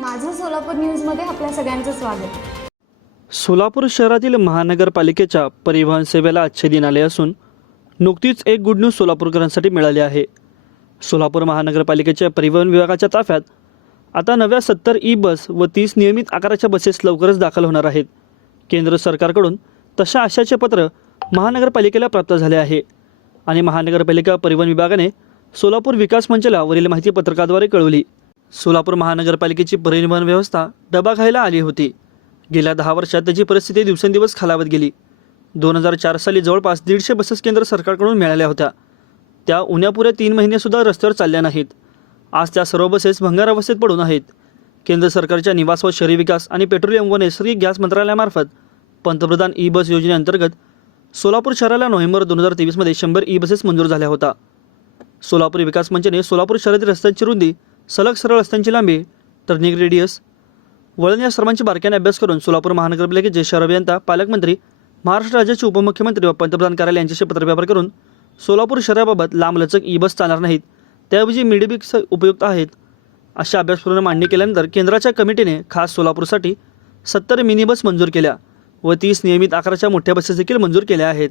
सोलापूर न्यूजमध्ये आपल्या सगळ्यांचं स्वागत. सोलापूर शहरातील महानगरपालिकेच्या परिवहन सेवेला आजचे दिन आले असून नुकतीच एक गुड न्यूज सोलापूरकरांसाठी मिळाली आहे. सोलापूर महानगरपालिकेच्या परिवहन विभागाच्या ताफ्यात आता नव्या सत्तर ई बस व तीस नियमित आकाराच्या बसेस लवकरच दाखल होणार आहेत. केंद्र सरकारकडून तशा आशाचे पत्र महानगरपालिकेला प्राप्त झाले आहे. आणि महानगरपालिका परिवहन विभागाने सोलापूर विकास मंचला वरील माहिती पत्रकाद्वारे कळवली. सोलापूर महानगरपालिकेची परिवहन व्यवस्था डबा खायला आली होती. गेल्या दहा वर्षात त्याची परिस्थिती दिवसेंदिवस खालावत गेली. दोन हजार चार साली जवळपास दीडशे बसेस केंद्र सरकारकडून मिळाल्या होत्या. त्या उन्यापुऱ्या तीन महिनेसुद्धा रस्त्यावर चालल्या नाहीत. आज त्या सर्व बसेस भंगारावस्थेत पडून आहेत. केंद्र सरकारच्या निवास व शहरी विकास आणि पेट्रोलियम व नैसर्गिक गॅस मंत्रालयामार्फत पंतप्रधान ई बस योजनेअंतर्गत सोलापूर शहराला नोव्हेंबर दोन हजार तेवीसमध्ये शंभर ई बसेस मंजूर झाल्या होता सोलापूर विकास मंचने सोलापूर शहरातील रस्त्यांची रुंदी सलग सरळ रस्त्यांची लांबी टर्निंग रेडियस. वळण या सर्वांची बारकाईने अभ्यास करून सोलापूर महानगरपालिकेचे शहर अभियंता पालकमंत्री महाराष्ट्र राज्याचे उपमुख्यमंत्री व पंतप्रधान कार्यालय यांच्याशी पत्रव्यवहार करून सोलापूर शहराबाबत लांबलचक ई बस चालणार नाहीत. त्याऐवजी मिडीबिक्स उपयुक्त आहेत अशा अभ्यासपूर्ण मांडणी केल्यानंतर केंद्राच्या कमिटीने खास सोलापूरसाठी सत्तर मिनी बस मंजूर केल्या व तीस नियमित आकाराच्या मोठ्या बसेस देखील मंजूर केल्या आहेत.